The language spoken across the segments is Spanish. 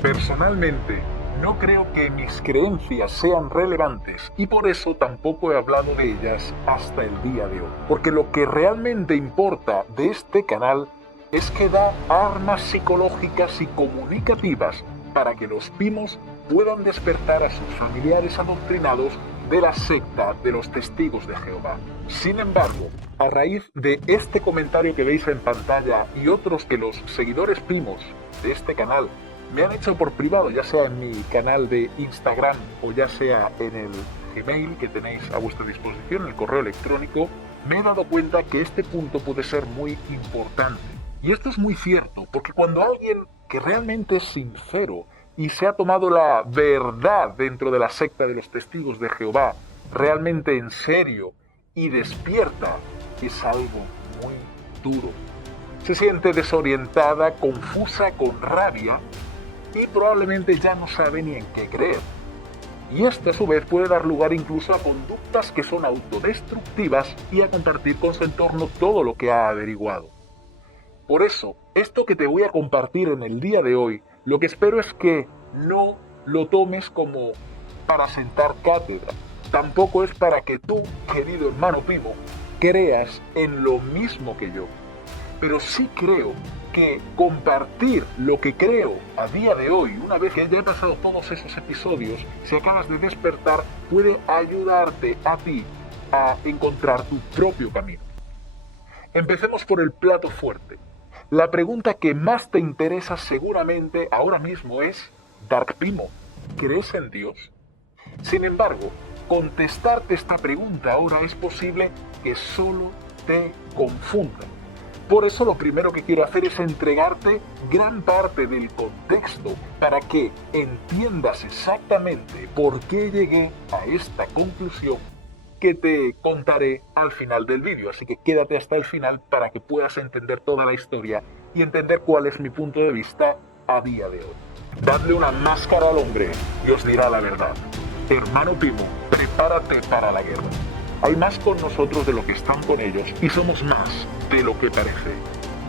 Personalmente, no creo que mis creencias sean relevantes y por eso tampoco he hablado de ellas hasta el día de hoy. Porque lo que realmente importa de este canal es que da armas psicológicas y comunicativas para que los Pimos puedan despertar a sus familiares adoctrinados de la secta de los Testigos de Jehová. Sin embargo, a raíz de este comentario que veis en pantalla y otros que los seguidores Pimos de este canal me han hecho por privado, ya sea en mi canal de Instagram o ya sea en el Gmail que tenéis a vuestra disposición, el correo electrónico, me he dado cuenta que este punto puede ser muy importante. Y esto es muy cierto, porque cuando alguien que realmente es sincero y se ha tomado la verdad dentro de la secta de los Testigos de Jehová realmente en serio y despierta, es algo muy duro. Se siente desorientada, confusa, con rabia y probablemente ya no sabe ni en qué creer. Y esto a su vez puede dar lugar incluso a conductas que son autodestructivas y a compartir con su entorno todo lo que ha averiguado. Por eso, esto que te voy a compartir en el día de hoy, lo que espero es que no lo tomes como para sentar cátedra. Tampoco es para que tú, querido hermano Pimo, creas en lo mismo que yo. Pero sí creo que compartir lo que creo a día de hoy, una vez que ya he pasado todos esos episodios, si acabas de despertar, puede ayudarte a ti a encontrar tu propio camino. Empecemos por el plato fuerte. La pregunta que más te interesa seguramente ahora mismo es, Dark Pimo, ¿crees en Dios? Sin embargo, contestarte esta pregunta ahora es posible que solo te confunda. Por eso lo primero que quiero hacer es entregarte gran parte del contexto para que entiendas exactamente por qué llegué a esta conclusión que te contaré al final del vídeo. Así que quédate hasta el final para que puedas entender toda la historia y entender cuál es mi punto de vista a día de hoy. Dadle una máscara al hombre y os dirá la verdad. Hermano Pimo, prepárate para la guerra. Hay más con nosotros de lo que están con ellos y somos más de lo que parece.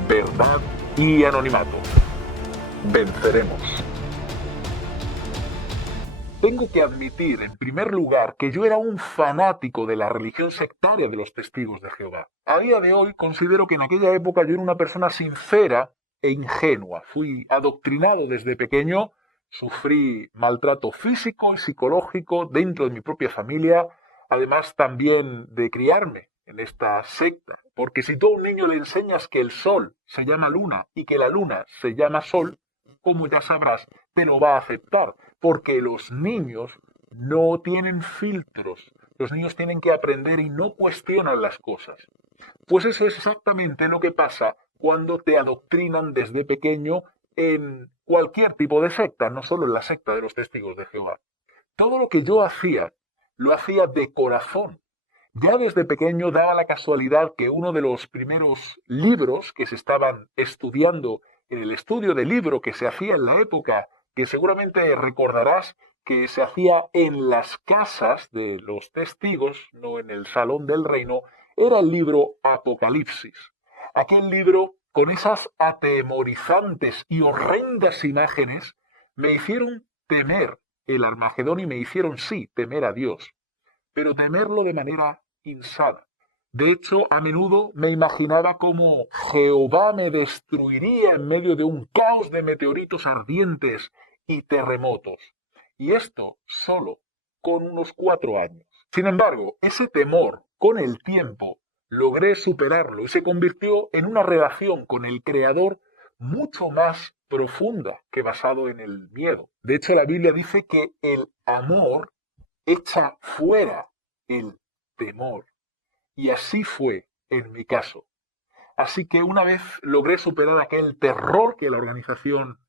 Verdad y anonimato. Venceremos. Tengo que admitir, en primer lugar, que yo era un fanático de la religión sectaria de los Testigos de Jehová. A día de hoy considero que en aquella época yo era una persona sincera e ingenua. Fui adoctrinado desde pequeño, sufrí maltrato físico y psicológico dentro de mi propia familia, además también de criarme en esta secta. Porque si tú a un niño le enseñas que el sol se llama luna y que la luna se llama sol, como ya sabrás, te lo va a aceptar, porque los niños no tienen filtros. Los niños tienen que aprender y no cuestionan las cosas. Pues eso es exactamente lo que pasa cuando te adoctrinan desde pequeño en cualquier tipo de secta, no solo en la secta de los Testigos de Jehová. Todo lo que yo hacía, lo hacía de corazón. Ya desde pequeño daba la casualidad que uno de los primeros libros que se estaban estudiando en el estudio de libro que se hacía en la época, que seguramente recordarás que se hacía en las casas de los testigos, no en el salón del reino, era el libro Apocalipsis. Aquel libro, con esas atemorizantes y horrendas imágenes, me hicieron temer el Armagedón y me hicieron, sí, temer a Dios, pero temerlo de manera insana. De hecho, a menudo me imaginaba cómo Jehová me destruiría en medio de un caos de meteoritos ardientes y terremotos. Y esto solo con unos 4 años. Sin embargo, ese temor, con el tiempo, logré superarlo y se convirtió en una relación con el Creador mucho más profunda que basado en el miedo. De hecho, la Biblia dice que el amor echa fuera el temor. Y así fue en mi caso. Así que una vez logré superar aquel terror que la organización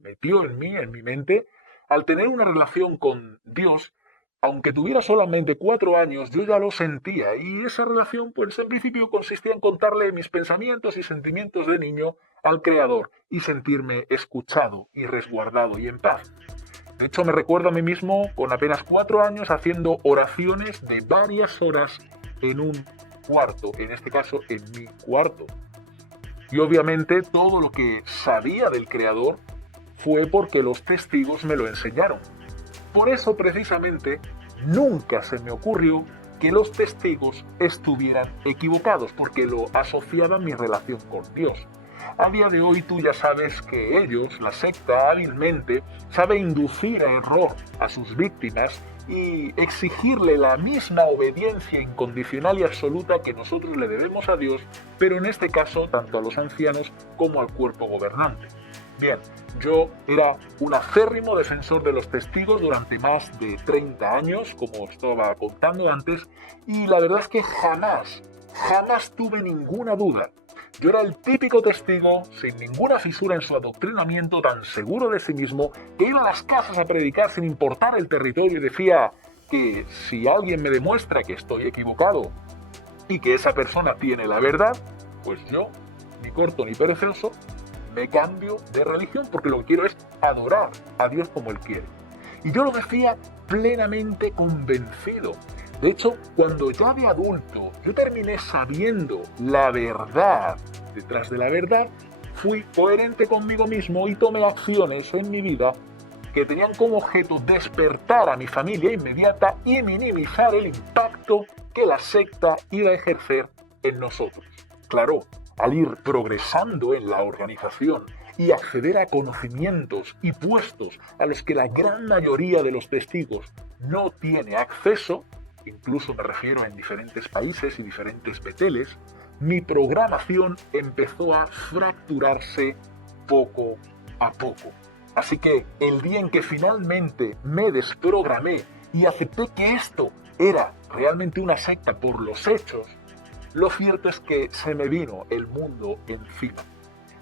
metió en mí, en mi mente, al tener una relación con Dios, aunque tuviera solamente 4 años, yo ya lo sentía. Y esa relación, pues en principio consistía en contarle mis pensamientos y sentimientos de niño al Creador y sentirme escuchado y resguardado y en paz. De hecho, me recuerdo a mí mismo con apenas 4 años haciendo oraciones de varias horas en un cuarto, en este caso en mi cuarto. Y obviamente todo lo que sabía del Creador fue porque los testigos me lo enseñaron. Por eso precisamente nunca se me ocurrió que los testigos estuvieran equivocados, porque lo asociaba a mi relación con Dios. A día de hoy tú ya sabes que ellos, la secta, hábilmente sabe inducir a error a sus víctimas y exigirle la misma obediencia incondicional y absoluta que nosotros le debemos a Dios, pero en este caso tanto a los ancianos como al cuerpo gobernante. Bien, yo era un acérrimo defensor de los testigos durante más de 30 años, como estaba contando antes, y la verdad es que jamás tuve ninguna duda. Yo era el típico testigo, sin ninguna fisura en su adoctrinamiento, tan seguro de sí mismo, que iba a las casas a predicar sin importar el territorio y decía que si alguien me demuestra que estoy equivocado y que esa persona tiene la verdad, pues yo, ni corto ni perezoso, me cambio de religión porque lo que quiero es adorar a Dios como Él quiere. Y yo lo decía plenamente convencido. De hecho, cuando ya de adulto yo terminé sabiendo la verdad detrás de la verdad, fui coherente conmigo mismo y tomé acciones en mi vida que tenían como objeto despertar a mi familia inmediata y minimizar el impacto que la secta iba a ejercer en nosotros. Claro, al ir progresando en la organización y acceder a conocimientos y puestos a los que la gran mayoría de los testigos no tiene acceso, incluso me refiero en diferentes países y diferentes beteles, mi programación empezó a fracturarse poco a poco. Así que el día en que finalmente me desprogramé y acepté que esto era realmente una secta por los hechos, lo cierto es que se me vino el mundo encima.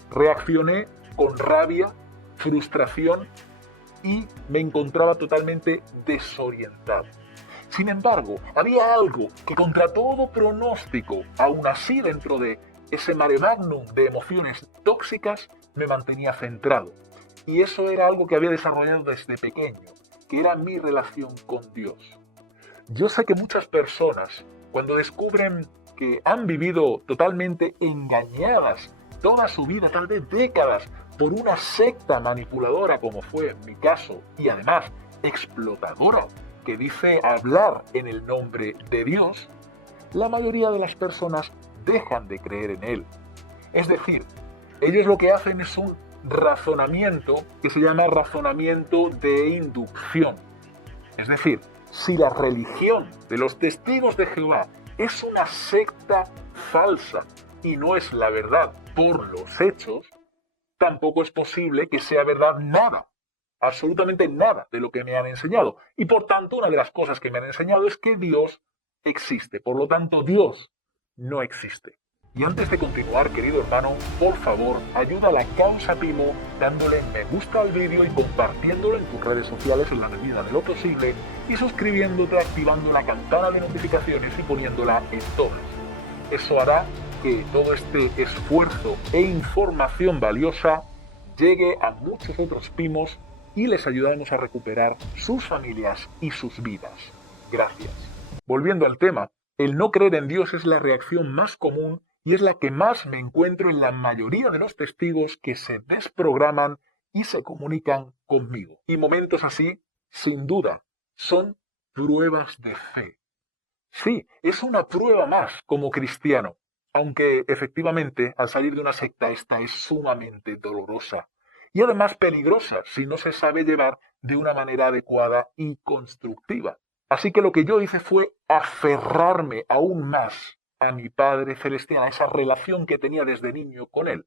Reaccioné con rabia, frustración y me encontraba totalmente desorientado. Sin embargo, había algo que contra todo pronóstico, aún así dentro de ese mare magnum de emociones tóxicas, me mantenía centrado. Y eso era algo que había desarrollado desde pequeño, que era mi relación con Dios. Yo sé que muchas personas, cuando descubren que han vivido totalmente engañadas toda su vida, tal vez décadas, por una secta manipuladora como fue mi caso, y además explotadora, que dice hablar en el nombre de Dios, la mayoría de las personas dejan de creer en Él. Es decir, ellos lo que hacen es un razonamiento que se llama razonamiento de inducción. Es decir, si la religión de los testigos de Jehová es una secta falsa y no es la verdad por los hechos, tampoco es posible que sea verdad nada, absolutamente nada de lo que me han enseñado. Y por tanto, una de las cosas que me han enseñado es que Dios existe. Por lo tanto, Dios no existe. Y antes de continuar, querido hermano, por favor, ayuda a la causa Pimo dándole me gusta al vídeo y compartiéndolo en tus redes sociales en la medida de lo posible y suscribiéndote, activando la campana de notificaciones y poniéndola en todas. Eso hará que todo este esfuerzo e información valiosa llegue a muchos otros Pimos y les ayudemos a recuperar sus familias y sus vidas. Gracias. Volviendo al tema, el no creer en Dios es la reacción más común y es la que más me encuentro en la mayoría de los testigos que se desprograman y se comunican conmigo. Y momentos así, sin duda, son pruebas de fe. Sí, es una prueba más como cristiano, aunque efectivamente al salir de una secta esta es sumamente dolorosa y además peligrosa si no se sabe llevar de una manera adecuada y constructiva. Así que lo que yo hice fue aferrarme aún más a mi Padre Celestial, a esa relación que tenía desde niño con Él.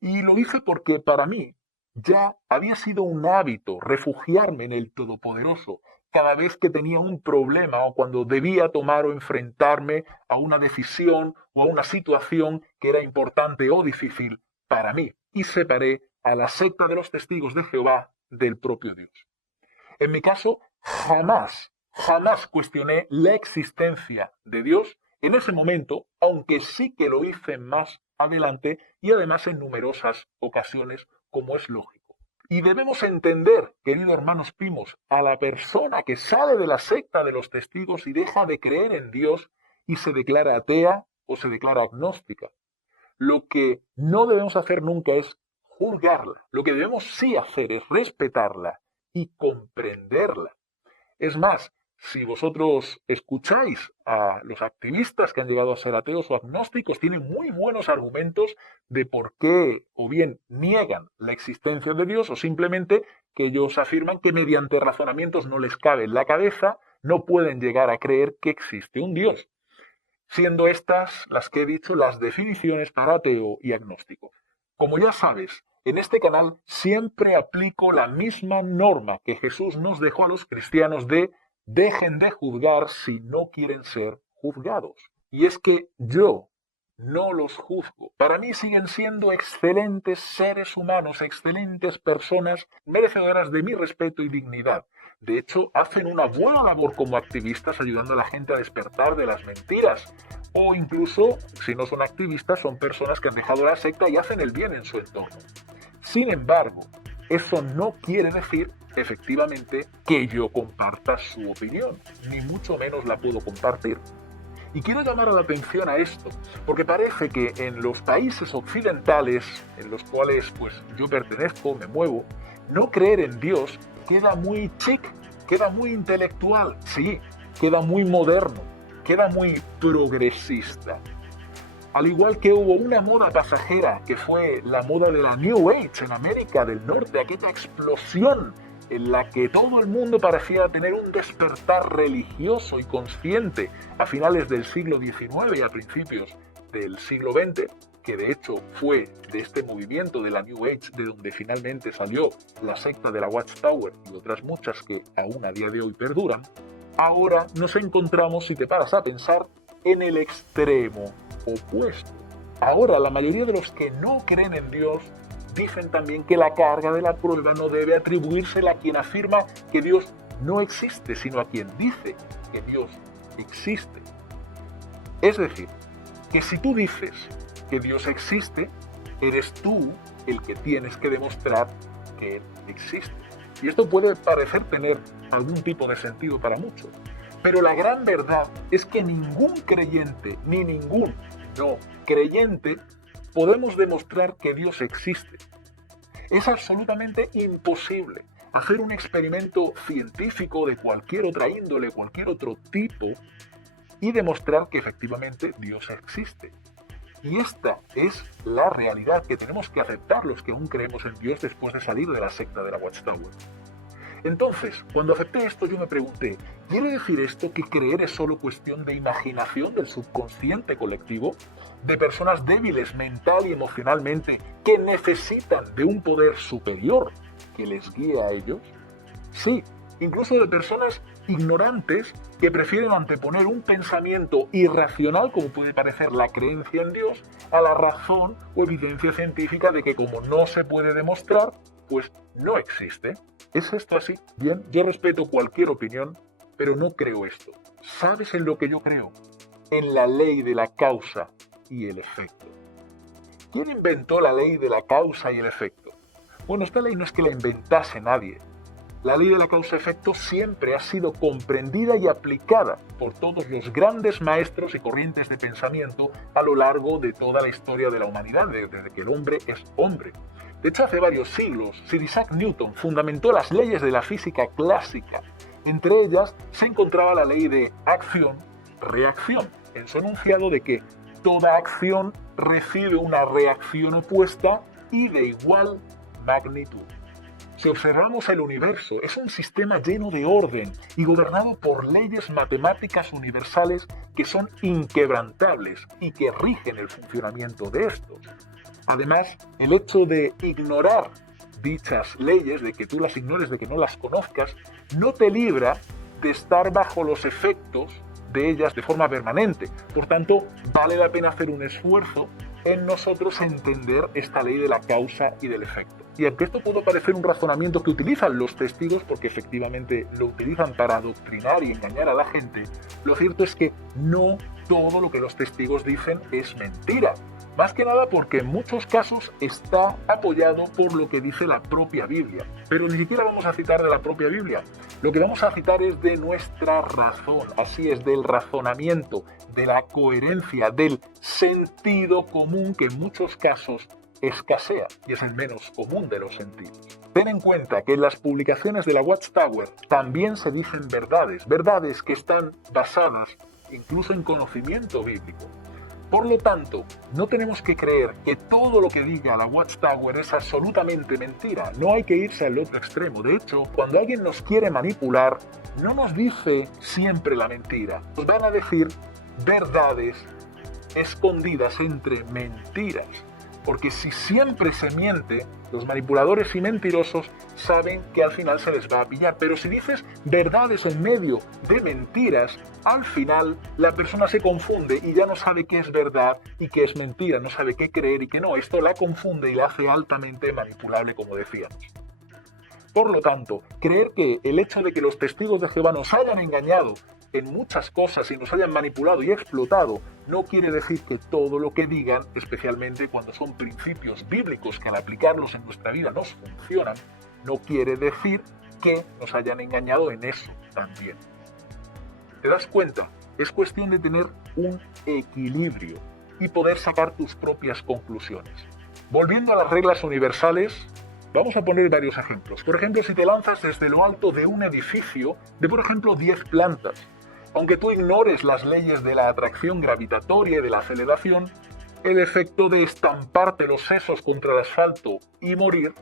Y lo hice porque para mí ya había sido un hábito refugiarme en el Todopoderoso cada vez que tenía un problema o cuando debía tomar o enfrentarme a una decisión o a una situación que era importante o difícil para mí. Y separé a la secta de los testigos de Jehová del propio Dios. En mi caso, jamás cuestioné la existencia de Dios en ese momento, aunque sí que lo hice más adelante y además en numerosas ocasiones, como es lógico. Y debemos entender, queridos hermanos Pimos, a la persona que sale de la secta de los testigos y deja de creer en Dios, y se declara atea o se declara agnóstica. Lo que no debemos hacer nunca es juzgarla. Lo que debemos sí hacer es respetarla y comprenderla. Es más, si vosotros escucháis a los activistas que han llegado a ser ateos o agnósticos, tienen muy buenos argumentos de por qué o bien niegan la existencia de Dios o simplemente que ellos afirman que mediante razonamientos no les cabe en la cabeza, no pueden llegar a creer que existe un Dios, siendo estas las que he dicho las definiciones para ateo y agnóstico. Como ya sabes, en este canal siempre aplico la misma norma que Jesús nos dejó a los cristianos de dejen de juzgar si no quieren ser juzgados. Y es que yo no los juzgo. Para mí siguen siendo excelentes seres humanos, excelentes personas, merecedoras de mi respeto y dignidad. De hecho, hacen una buena labor como activistas ayudando a la gente a despertar de las mentiras. O incluso, si no son activistas, son personas que han dejado la secta y hacen el bien en su entorno. Sin embargo, eso no quiere decir, efectivamente, que yo comparta su opinión, ni mucho menos la puedo compartir. Y quiero llamar la atención a esto, porque parece que en los países occidentales, en los cuales pues yo pertenezco, me muevo, no creer en Dios queda muy chic, queda muy intelectual, sí, queda muy moderno, queda muy progresista. Al igual que hubo una moda pasajera, que fue la moda de la New Age en América del Norte, aquella explosión en la que todo el mundo parecía tener un despertar religioso y consciente a finales del siglo XIX y a principios del siglo XX, que de hecho fue de este movimiento de la New Age de donde finalmente salió la secta de la Watchtower y otras muchas que aún a día de hoy perduran. Ahora nos encontramos, si te paras a pensar, en el extremo opuesto. Ahora la mayoría de los que no creen en Dios dicen también que la carga de la prueba no debe atribuírsela a quien afirma que Dios no existe, sino a quien dice que Dios existe. Es decir, que si tú dices que Dios existe, eres tú el que tienes que demostrar que Él existe. Y esto puede parecer tener algún tipo de sentido para muchos, pero la gran verdad es que ningún creyente, ni ningún no creyente, podemos demostrar que Dios existe. Es absolutamente imposible hacer un experimento científico de cualquier otra índole, cualquier otro tipo, y demostrar que efectivamente Dios existe. Y esta es la realidad que tenemos que aceptar los que aún creemos en Dios después de salir de la secta de la Watchtower. Entonces, cuando acepté esto, yo me pregunté, ¿quiere decir esto que creer es solo cuestión de imaginación del subconsciente colectivo? ¿De personas débiles mental y emocionalmente que necesitan de un poder superior que les guíe a ellos? Sí, incluso de personas ignorantes que prefieren anteponer un pensamiento irracional, como puede parecer la creencia en Dios, a la razón o evidencia científica de que como no se puede demostrar, pues no existe. ¿Es esto así? Bien, yo respeto cualquier opinión, pero no creo esto. ¿Sabes en lo que yo creo? En la ley de la causa y el efecto. ¿Quién inventó la ley de la causa y el efecto? Bueno, esta ley no es que la inventase nadie. La ley de la causa-efecto siempre ha sido comprendida y aplicada por todos los grandes maestros y corrientes de pensamiento a lo largo de toda la historia de la humanidad, desde que el hombre es hombre. De hecho, hace varios siglos, Sir Isaac Newton fundamentó las leyes de la física clásica. Entre ellas se encontraba la ley de acción-reacción, en su enunciado de que toda acción recibe una reacción opuesta y de igual magnitud. Si observamos el universo, es un sistema lleno de orden y gobernado por leyes matemáticas universales que son inquebrantables y que rigen el funcionamiento de estos. Además, el hecho de ignorar dichas leyes, de que tú las ignores, de que no las conozcas, no te libra de estar bajo los efectos de ellas de forma permanente. Por tanto, vale la pena hacer un esfuerzo en nosotros entender esta ley de la causa y del efecto. Y aunque esto puede parecer un razonamiento que utilizan los testigos, porque efectivamente lo utilizan para adoctrinar y engañar a la gente, lo cierto es que no todo lo que los testigos dicen es mentira. Más que nada porque en muchos casos está apoyado por lo que dice la propia Biblia. Pero ni siquiera vamos a citar de la propia Biblia. Lo que vamos a citar es de nuestra razón, así es, del razonamiento, de la coherencia, del sentido común que en muchos casos escasea y es el menos común de los sentidos. Ten en cuenta que en las publicaciones de la Watchtower también se dicen verdades, verdades que están basadas incluso en conocimiento bíblico. Por lo tanto, no tenemos que creer que todo lo que diga la Watchtower es absolutamente mentira. No hay que irse al otro extremo. De hecho, cuando alguien nos quiere manipular, no nos dice siempre la mentira. Nos van a decir verdades escondidas entre mentiras. Porque si siempre se miente, los manipuladores y mentirosos saben que al final se les va a pillar. Pero si dices verdades en medio de mentiras, al final la persona se confunde y ya no sabe qué es verdad y qué es mentira, no sabe qué creer y qué no. Esto la confunde y la hace altamente manipulable, como decíamos. Por lo tanto, creer que el hecho de que los testigos de Jehová nos hayan engañado en muchas cosas y nos hayan manipulado y explotado, no quiere decir que todo lo que digan, especialmente cuando son principios bíblicos que al aplicarlos en nuestra vida nos funcionan, no quiere decir que nos hayan engañado en eso también. ¿Te das cuenta? Es cuestión de tener un equilibrio y poder sacar tus propias conclusiones. Volviendo a las reglas universales, vamos a poner varios ejemplos. Por ejemplo, si te lanzas desde lo alto de un edificio de, por ejemplo, 10 plantas, aunque tú ignores las leyes de la atracción gravitatoria y de la aceleración, el efecto de estamparte los sesos contra el asfalto y morir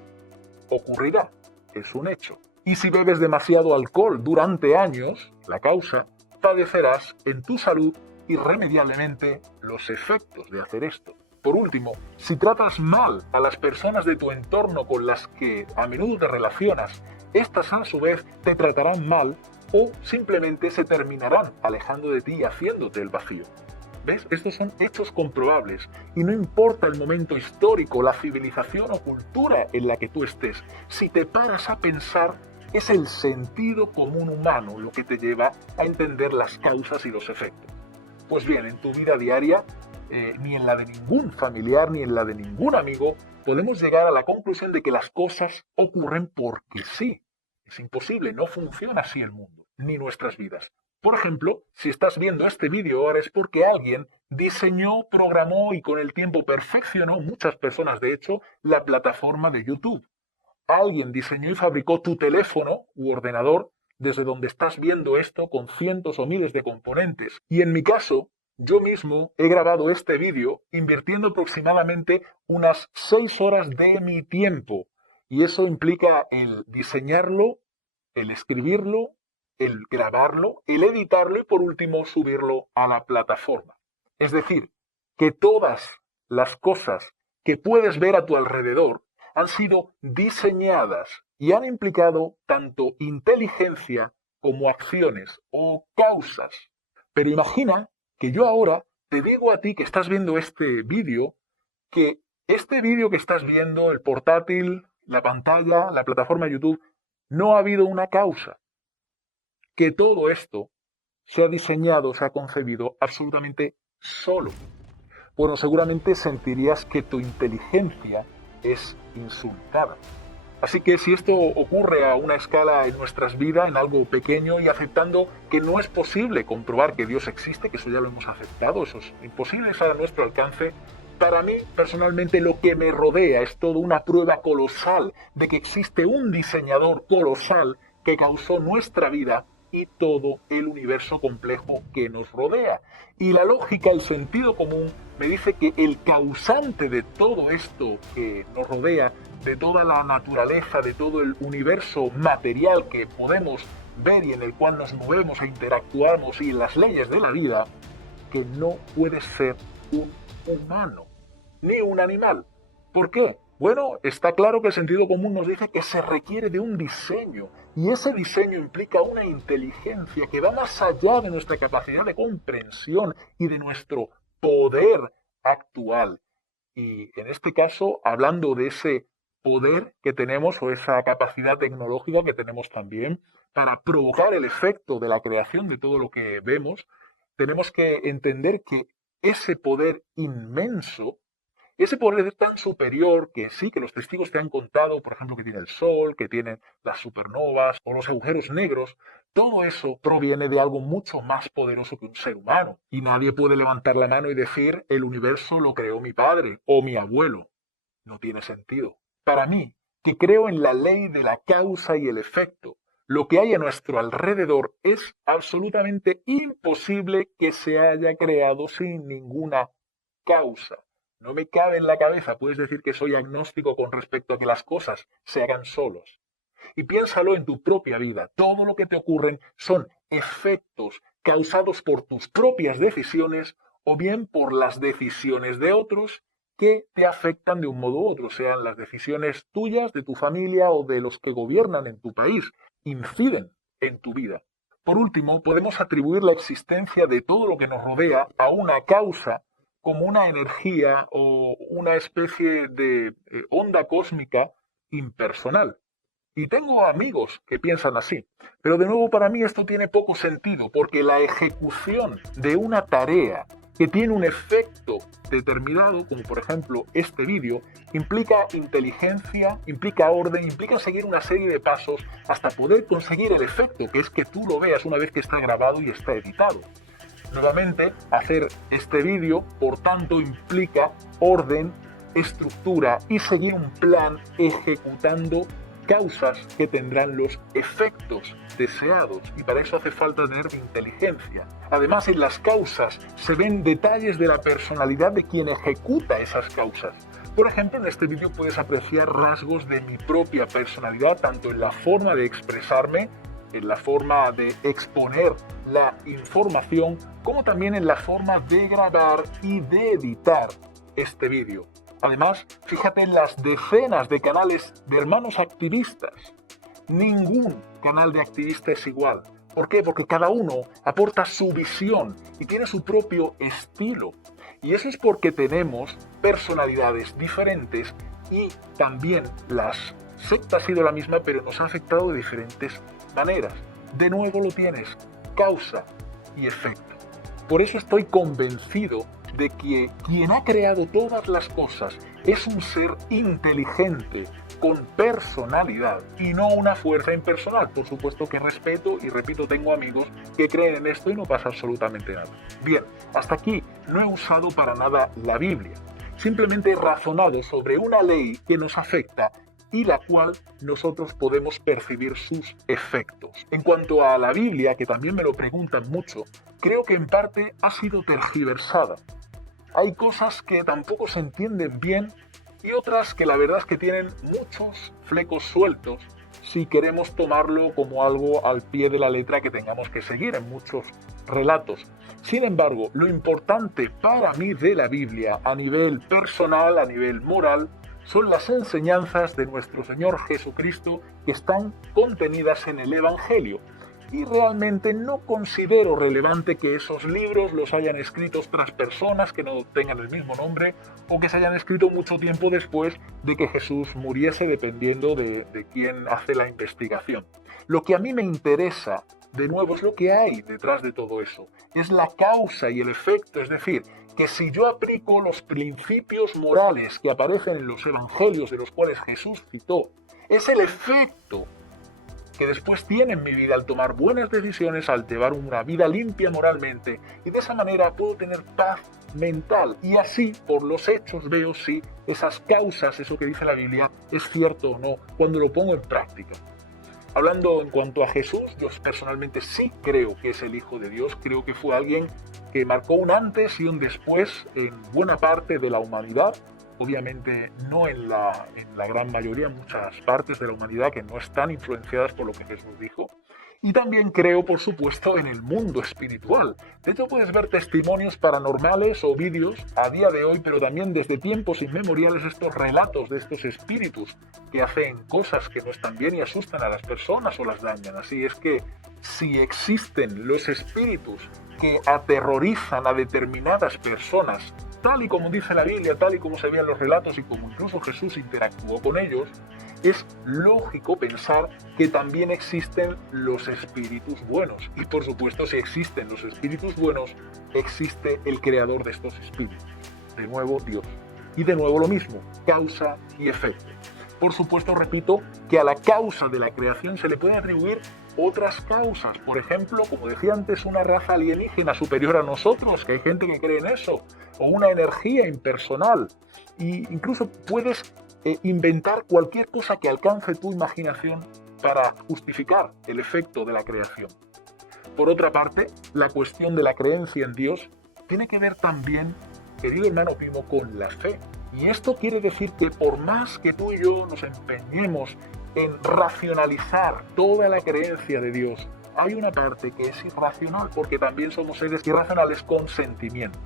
ocurrirá. Es un hecho. Y si bebes demasiado alcohol durante años, la causa, padecerás en tu salud irremediablemente los efectos de hacer esto. Por último, si tratas mal a las personas de tu entorno con las que a menudo te relacionas, estas a su vez te tratarán mal o simplemente se terminarán alejando de ti y haciéndote el vacío. ¿Ves? Estos son hechos comprobables y no importa el momento histórico, la civilización o cultura en la que tú estés. Si te paras a pensar, es el sentido común humano lo que te lleva a entender las causas y los efectos. Pues bien, en tu vida diaria, ni en la de ningún familiar, ni en la de ningún amigo, podemos llegar a la conclusión de que las cosas ocurren porque sí. Es imposible, no funciona así el mundo, ni nuestras vidas. Por ejemplo, si estás viendo este vídeo ahora es porque alguien diseñó, programó y con el tiempo perfeccionó, muchas personas de hecho, la plataforma de YouTube. Alguien diseñó y fabricó tu teléfono u ordenador desde donde estás viendo esto con cientos o miles de componentes. Y en mi caso, yo mismo he grabado este vídeo invirtiendo aproximadamente unas 6 horas de mi tiempo. Y eso implica el diseñarlo, el escribirlo, el grabarlo, el editarlo y por último subirlo a la plataforma. Es decir, que todas las cosas que puedes ver a tu alrededor han sido diseñadas y han implicado tanto inteligencia como acciones o causas. Pero imagina que yo ahora te digo a ti que estás viendo este vídeo, que este vídeo que estás viendo, el portátil, la pantalla, la plataforma de YouTube, no ha habido una causa. Que todo esto se ha diseñado, se ha concebido absolutamente solo. Bueno, seguramente sentirías que tu inteligencia es insultada. Así que si esto ocurre a una escala en nuestras vidas, en algo pequeño y aceptando que no es posible comprobar que Dios existe, que eso ya lo hemos aceptado, eso es imposible, es a nuestro alcance, para mí personalmente lo que me rodea es toda una prueba colosal de que existe un diseñador colosal que causó nuestra vida y todo el universo complejo que nos rodea. Y la lógica, el sentido común, me dice que el causante de todo esto que nos rodea, de toda la naturaleza, de todo el universo material que podemos ver y en el cual nos movemos e interactuamos y en las leyes de la vida, que no puede ser un humano, ni un animal. ¿Por qué? Bueno, está claro que el sentido común nos dice que se requiere de un diseño, y ese diseño implica una inteligencia que va más allá de nuestra capacidad de comprensión y de nuestro poder actual. Y en este caso, hablando de ese poder que tenemos o esa capacidad tecnológica que tenemos también para provocar el efecto de la creación de todo lo que vemos, tenemos que entender que ese poder inmenso Ese poder tan superior que sí, que los testigos te han contado, por ejemplo, que tiene el Sol, que tiene las supernovas o los agujeros negros, todo eso proviene de algo mucho más poderoso que un ser humano. Y nadie puede levantar la mano y decir, el universo lo creó mi padre o mi abuelo. No tiene sentido. Para mí, que creo en la ley de la causa y el efecto, lo que hay a nuestro alrededor es absolutamente imposible que se haya creado sin ninguna causa. No me cabe en la cabeza, puedes decir que soy agnóstico con respecto a que las cosas se hagan solos. Y piénsalo en tu propia vida. Todo lo que te ocurren son efectos causados por tus propias decisiones o bien por las decisiones de otros que te afectan de un modo u otro, sean las decisiones tuyas, de tu familia o de los que gobiernan en tu país, inciden en tu vida. Por último, podemos atribuir la existencia de todo lo que nos rodea a una causa como una energía o una especie de onda cósmica impersonal. Y tengo amigos que piensan así. Pero de nuevo para mí esto tiene poco sentido porque la ejecución de una tarea que tiene un efecto determinado, como por ejemplo este vídeo, implica inteligencia, implica orden, implica seguir una serie de pasos hasta poder conseguir el efecto, que es que tú lo veas una vez que está grabado y está editado. Nuevamente, hacer este vídeo, por tanto, implica orden, estructura y seguir un plan ejecutando causas que tendrán los efectos deseados, y para eso hace falta tener inteligencia. Además, en las causas se ven detalles de la personalidad de quien ejecuta esas causas. Por ejemplo, en este vídeo puedes apreciar rasgos de mi propia personalidad, tanto en la forma de expresarme, en la forma de exponer la información, como también en la forma de grabar y de editar este vídeo. Además, fíjate en las decenas de canales de hermanos activistas. Ningún canal de activista es igual. ¿Por qué? Porque cada uno aporta su visión y tiene su propio estilo. Y eso es porque tenemos personalidades diferentes y también la secta ha sido la misma, pero nos ha afectado de diferentes maneras. De nuevo lo tienes, causa y efecto. Por eso estoy convencido de que quien ha creado todas las cosas es un ser inteligente, con personalidad y no una fuerza impersonal. Por supuesto que respeto y repito, tengo amigos que creen en esto y no pasa absolutamente nada. Bien, hasta aquí no he usado para nada la Biblia. Simplemente he razonado sobre una ley que nos afecta y la cual nosotros podemos percibir sus efectos. En cuanto a la Biblia, que también me lo preguntan mucho, creo que en parte ha sido tergiversada. Hay cosas que tampoco se entienden bien y otras que la verdad es que tienen muchos flecos sueltos si queremos tomarlo como algo al pie de la letra que tengamos que seguir en muchos relatos. Sin embargo, lo importante para mí de la Biblia a nivel personal, a nivel moral, son las enseñanzas de nuestro Señor Jesucristo que están contenidas en el Evangelio. Y realmente no considero relevante que esos libros los hayan escrito otras personas que no tengan el mismo nombre o que se hayan escrito mucho tiempo después de que Jesús muriese, dependiendo de quién hace la investigación. Lo que a mí me interesa, de nuevo, es lo que hay detrás de todo eso. Es la causa y el efecto, es decir, que si yo aplico los principios morales que aparecen en los evangelios de los cuales Jesús citó, es el efecto que después tiene en mi vida al tomar buenas decisiones, al llevar una vida limpia moralmente, y de esa manera puedo tener paz mental. Y así, por los hechos, veo si esas causas, eso que dice la Biblia, es cierto o no, cuando lo pongo en práctica. Hablando en cuanto a Jesús, yo personalmente sí creo que es el Hijo de Dios. Creo que fue alguien que marcó un antes y un después en buena parte de la humanidad. Obviamente no en la gran mayoría, muchas partes de la humanidad que no están influenciadas por lo que Jesús dijo. Y también creo, por supuesto, en el mundo espiritual. De hecho, puedes ver testimonios paranormales o vídeos a día de hoy, pero también desde tiempos inmemoriales, estos relatos de estos espíritus que hacen cosas que no están bien y asustan a las personas o las dañan. Así es que si existen los espíritus que aterrorizan a determinadas personas, tal y como dice la Biblia, tal y como se veían los relatos y como incluso Jesús interactuó con ellos, es lógico pensar que también existen los espíritus buenos. Y por supuesto, si existen los espíritus buenos, existe el creador de estos espíritus. De nuevo, Dios. Y de nuevo lo mismo, causa y efecto. Por supuesto, repito, que a la causa de la creación se le pueden atribuir otras causas. Por ejemplo, como decía antes, una raza alienígena superior a nosotros, que hay gente que cree en eso, o una energía impersonal. Y incluso puedes inventar cualquier cosa que alcance tu imaginación para justificar el efecto de la creación. Por otra parte, la cuestión de la creencia en Dios tiene que ver también, querido hermano Pimo, con la fe. Y esto quiere decir que por más que tú y yo nos empeñemos en racionalizar toda la creencia de Dios, hay una parte que es irracional, porque también somos seres irracionales con sentimientos.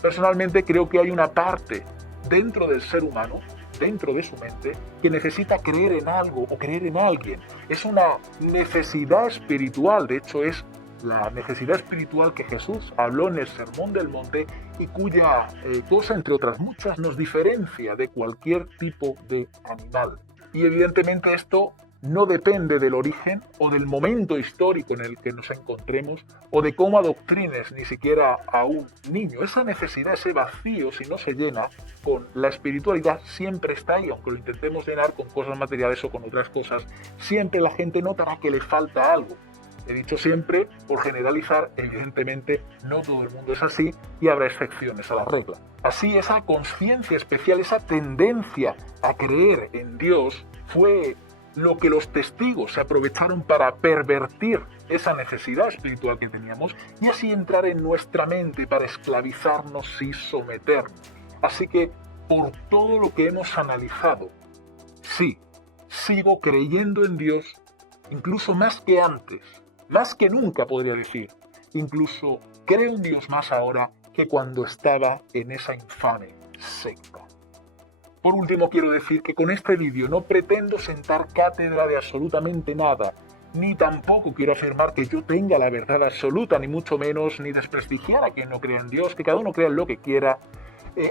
Personalmente creo que hay una parte dentro del ser humano, dentro de su mente, que necesita creer en algo o creer en alguien. Es una necesidad espiritual, de hecho es la necesidad espiritual que Jesús habló en el Sermón del Monte y cuya cosa, entre otras muchas, nos diferencia de cualquier tipo de animal. Y evidentemente esto no depende del origen o del momento histórico en el que nos encontremos o de cómo adoctrines ni siquiera a un niño. Esa necesidad, ese vacío, si no se llena con la espiritualidad, siempre está ahí. Aunque lo intentemos llenar con cosas materiales o con otras cosas, siempre la gente notará que le falta algo. He dicho siempre, por generalizar, evidentemente no todo el mundo es así y habrá excepciones a la regla. Así, esa conciencia especial, esa tendencia a creer en Dios fue lo que los testigos se aprovecharon para pervertir esa necesidad espiritual que teníamos y así entrar en nuestra mente para esclavizarnos y someternos. Así que, por todo lo que hemos analizado, sí, sigo creyendo en Dios, incluso más que antes. Más que nunca, podría decir. Incluso creo en Dios más ahora que cuando estaba en esa infame secta. Por último, quiero decir que con este vídeo no pretendo sentar cátedra de absolutamente nada, ni tampoco quiero afirmar que yo tenga la verdad absoluta, ni mucho menos, ni desprestigiar a quien no crea en Dios, que cada uno crea en lo que quiera.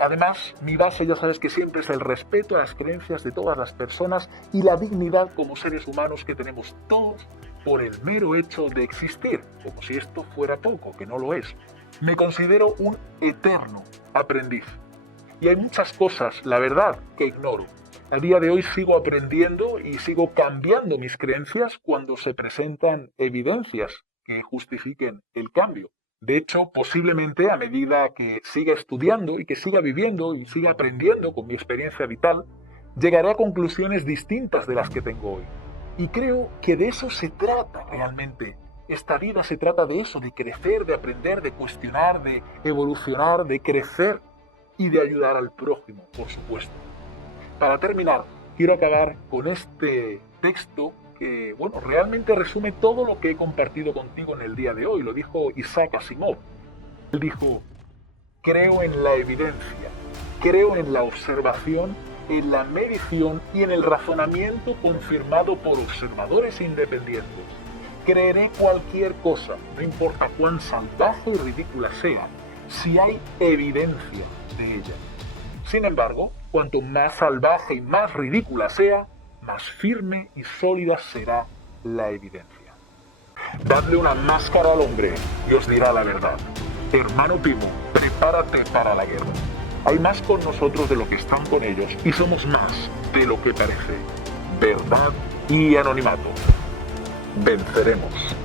Además, mi base ya sabes que siempre es el respeto a las creencias de todas las personas y la dignidad como seres humanos que tenemos todos por el mero hecho de existir, como si esto fuera poco, que no lo es. Me considero un eterno aprendiz. Y hay muchas cosas, la verdad, que ignoro. A día de hoy sigo aprendiendo y sigo cambiando mis creencias cuando se presentan evidencias que justifiquen el cambio. De hecho, posiblemente a medida que siga estudiando y que siga viviendo y siga aprendiendo con mi experiencia vital, llegaré a conclusiones distintas de las que tengo hoy. Y creo que de eso se trata realmente. Esta vida se trata de eso, de crecer, de aprender, de cuestionar, de evolucionar, de crecer y de ayudar al prójimo, por supuesto. Para terminar, quiero acabar con este texto que, realmente resume todo lo que he compartido contigo en el día de hoy. Lo dijo Isaac Asimov. Él dijo: creo en la evidencia, creo en la observación, en la medición y en el razonamiento confirmado por observadores independientes. Creeré cualquier cosa, no importa cuán salvaje y ridícula sea, si hay evidencia de ella. Sin embargo, cuanto más salvaje y más ridícula sea, más firme y sólida será la evidencia. Dadle una máscara al hombre y os dirá la verdad. Hermano Pimo, prepárate para la guerra. Hay más con nosotros de lo que están con ellos y somos más de lo que parece. Verdad y anonimato. Venceremos.